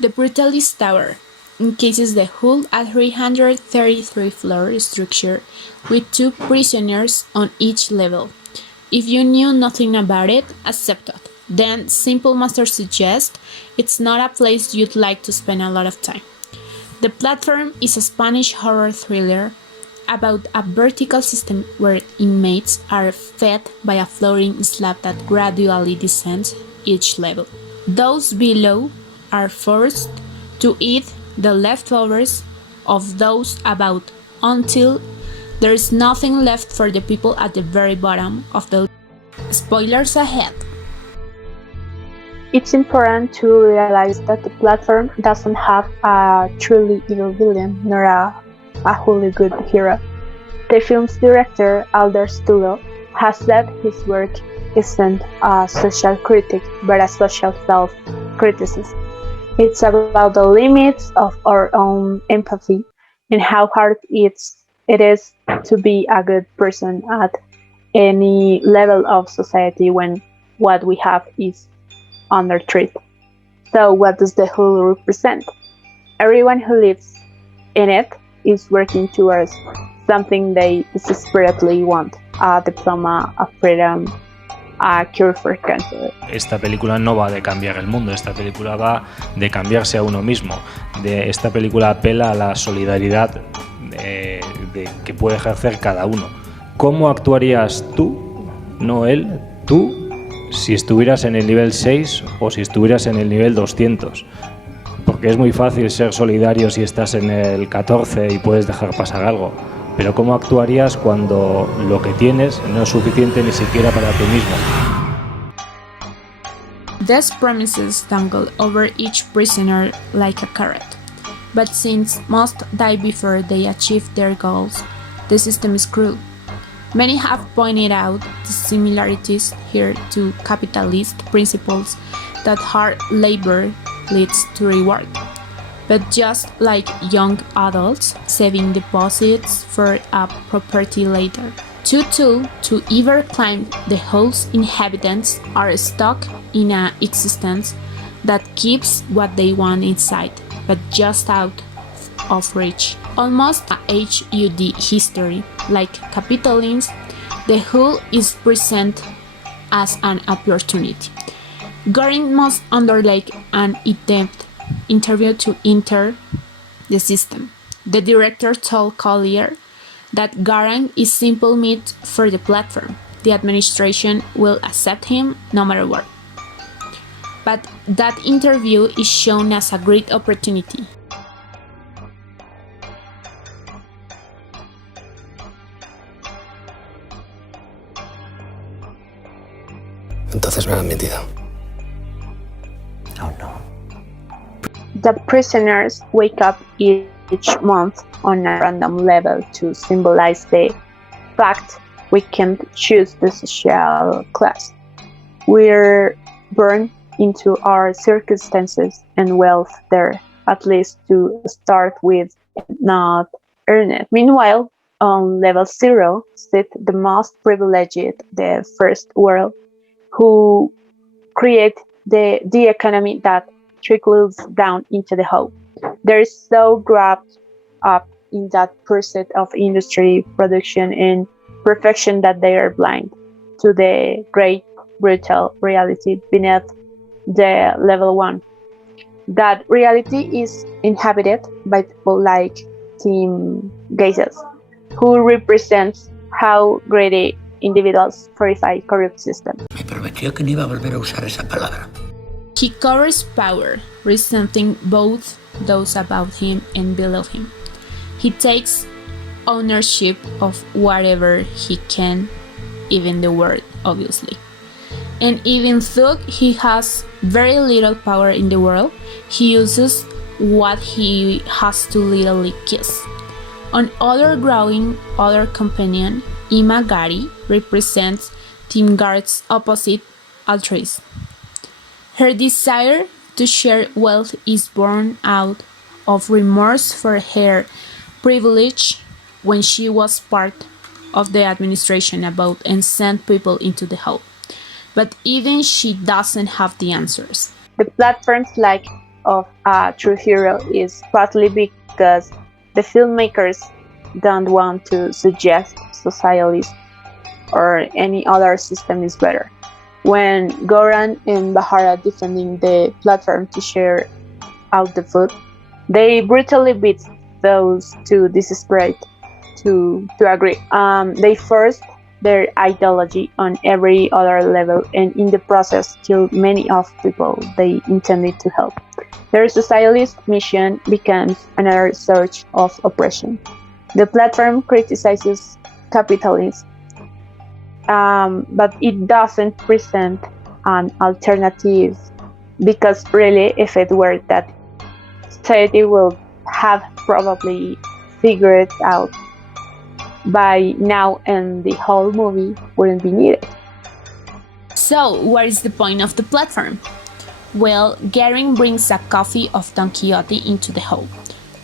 The Brutalist Tower encases the whole a 333-floor structure with 2 prisoners on each level. If you knew nothing about it, accept it. Then Simple Master suggests it's not a place you'd like to spend a lot of time. The Platform is a Spanish horror thriller about a vertical system where inmates are fed by a floating slab that gradually descends each level. Those below are forced to eat the leftovers of those above until there is nothing left for the people at the very bottom of the. Spoilers ahead. It's important to realize that the platform doesn't have a truly evil villain nor a wholly good hero. The film's director, Alder Stulo, has said his work isn't a social critic but a social self-criticism. It's about the limits of our own empathy and how hard it is to be a good person at any level of society when what we have is under threat. So what does the whole represent? Everyone who lives in it is working towards something they desperately want: a diploma, a freedom, a cure for cancer. Esta película no va de cambiar el mundo, esta película va de cambiarse a uno mismo. Esta película apela a la solidaridad que puede ejercer cada uno. ¿Cómo actuarías tú, no él, tú, si estuvieras en el nivel 6 o si estuvieras en el nivel 200? Porque es muy fácil ser solidario si estás en el 14 y puedes dejar pasar algo. Pero ¿cómo actuarías cuando lo que tienes no es suficiente ni siquiera para ti mismo? These promises dangle over each prisoner like a carrot. But since most die before they achieve their goals, the system is cruel. Many have pointed out the similarities here to capitalist principles that hard labor leads to reward. But just like young adults saving deposits for a property later, too to ever climb the hole's inhabitants are stuck in an existence that keeps what they want inside, but just out of reach. Almost a HUD history, like capitalism, the whole is presented as an opportunity. Goring must undertake an in-depth interview to enter the system. The director told Collier that Garang is simple meat for the platform. The administration will accept him no matter what. But that interview is shown as a great opportunity. Entonces me han mentido. Oh no. The prisoners wake up each month on a random level to symbolize the fact we can't choose the social class. We're born into our circumstances and wealth there, at least to start with, not earn it. Meanwhile, on level 0 sit the most privileged, the first world, who create the economy that trickles down into the whole. They're so wrapped up in that pursuit of industry, production, and perfection that they are blind to the great brutal reality beneath the level 1. That reality is inhabited by people like Tim Gazes, who represents how greedy individuals verify corrupt system. Me prometió que no iba a volver a usar esa palabra. He covers power, resenting both those above him and below him. He takes ownership of whatever he can, even the world, obviously. And even though he has very little power in the world, he uses what he has to literally kiss. On other growing other companion, Ima Gari represents Tim Gard's opposite, altruism. Her desire to share wealth is born out of remorse for her privilege when she was part of the administration about and sent people into the hole. But even she doesn't have the answers. The platforms like of a true hero is partly because the filmmakers don't want to suggest socialism or any other system is better. When Goran and Bahara defending the platform to share out the food, they brutally beat those two desperate to agree. They forced their ideology on every other level and in the process killed many of people they intended to help. Their socialist mission becomes another source of oppression. The platform criticizes capitalism, but it doesn't present an alternative because really if it were that, society will have probably figured out by now and the whole movie wouldn't be needed. So, what is the point of the platform? Well, Garing brings a copy of Don Quixote into the hall.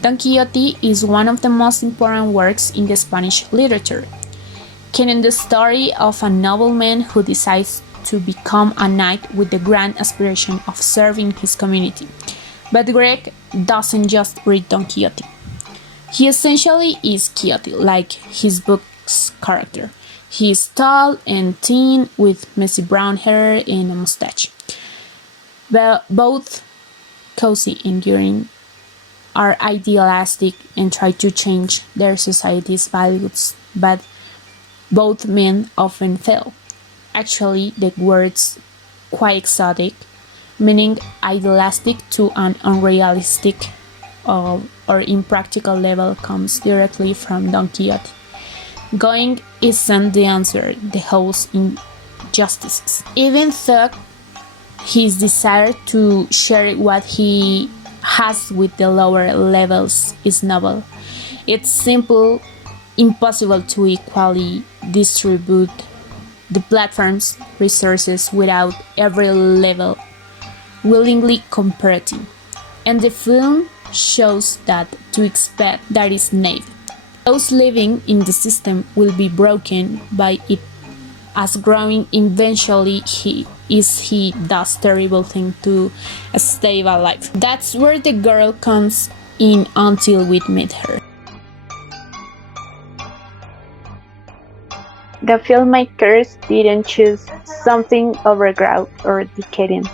Don Quixote is one of the most important works in the Spanish literature, telling the story of a nobleman who decides to become a knight with the grand aspiration of serving his community. But Greg doesn't just read Don Quixote. He essentially is Quixote, like his book's character. He is tall and thin with messy brown hair and a mustache. But both Cozy and Guerin are idealistic and try to change their society's values, but both men often fail. Actually, the word's quixotic, meaning idealistic to an unrealistic or impractical level, comes directly from Don Quixote. Going isn't the answer, the host injustices. Even though his desire to share what he has with the lower levels is noble, it's simple impossible to equally distribute the platform's resources without every level willingly cooperating. And the film shows that to expect that is naive. Those living in the system will be broken by it as growing eventually he does terrible thing to stay alive. That's where the girl comes in until we meet her. The filmmakers didn't choose something overgrown or decadent.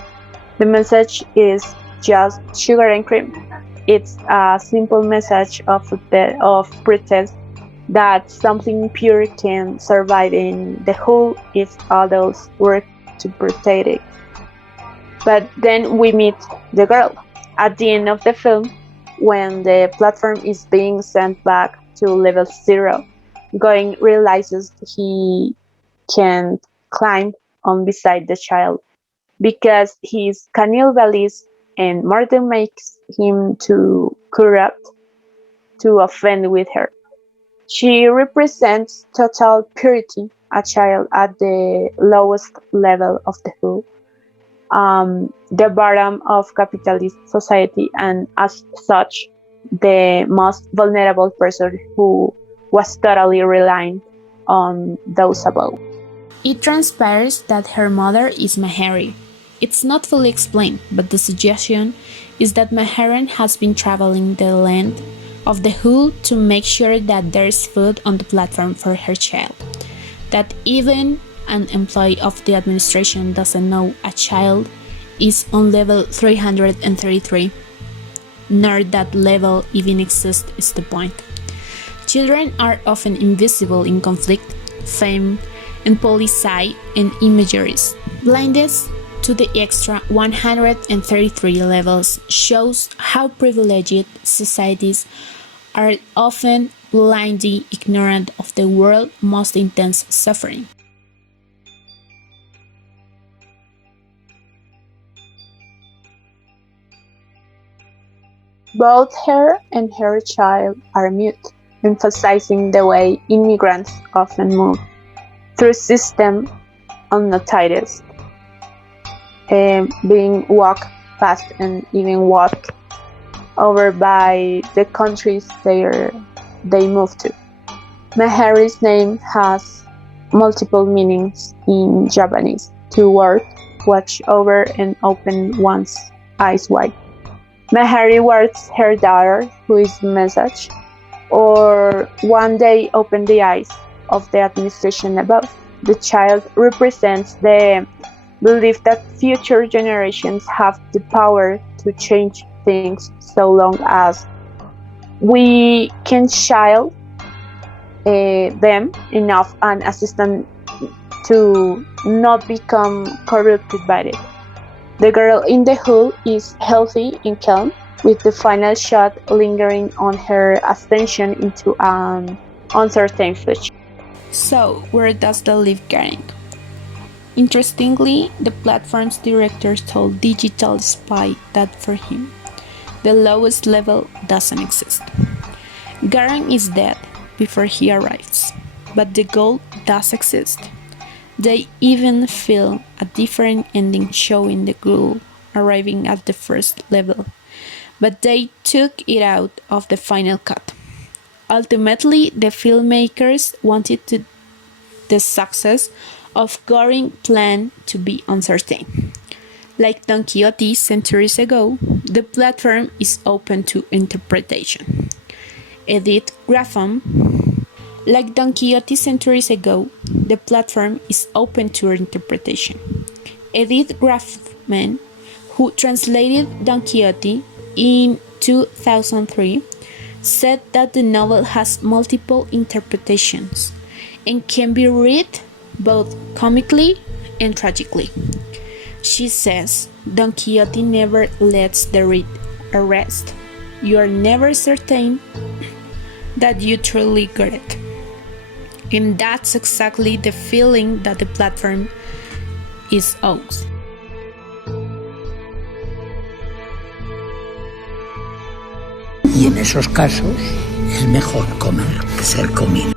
The message is just sugar and cream. It's a simple message of protest that something pure can survive in the whole if adults work to protect it. But then we meet the girl. At the end of the film, when the platform is being sent back to level 0, Going realizes he can't climb on beside the child because he's cannibalistic and murder makes him too corrupt to offend with her. She represents total purity, a child at the lowest level of the whole, the bottom of capitalist society, and as such, the most vulnerable person who was totally reliant on those above. It transpires that her mother is Mahari. It's not fully explained, but the suggestion is that Maharan has been traveling the land of the Hull to make sure that there's food on the platform for her child. That even an employee of the administration doesn't know a child is on level 333, nor that level even exists is the point. Children are often invisible in conflict, fame, and policy and imageries. Blindness to the extra 133 levels shows how privileged societies are often blindly ignorant of the world's most intense suffering. Both her and her child are mute, emphasizing the way immigrants often move through system unnoticed, being walked past and even walked over by the countries they move to. Mahari's name has multiple meanings in Japanese: to work, watch over, and open one's eyes wide. Meher rewards her daughter, who is message, or one day open the eyes of the administration above. The child represents the belief that future generations have the power to change things so long as we can shield them enough and assist them to not become corrupted by it. The girl in the hull is healthy and calm, with the final shot lingering on her ascension into an uncertain future. So, where does the leave going? Interestingly, the platform's director told Digital Spy that for him, the lowest level doesn't exist. Garen is dead before he arrives, but the goal does exist. They even film a different ending showing the ghoul arriving at the first level, but they took it out of the final cut. Ultimately, the filmmakers wanted the success of Goring's plan to be uncertain. Like Don Quixote centuries ago, the platform is open to interpretation. Edith Grafham. Like Don Quixote centuries ago, the platform is open to interpretation. Edith Grafman, who translated Don Quixote in 2003, said that the novel has multiple interpretations and can be read both comically and tragically. She says Don Quixote never lets the reader rest. You are never certain that you truly got it. And that's exactly the feeling that the platform is owes. Y en esos casos es mejor comer que ser comido.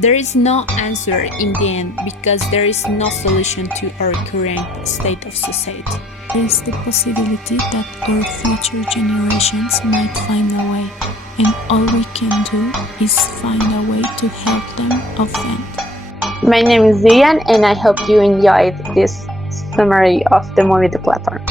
There is no answer in the end because there is no solution to our current state of society. There is the possibility that our future generations might find a way, and all we can do is find a way to help them offend. My name is Vivian, and I hope you enjoyed this summary of the movie The Platform.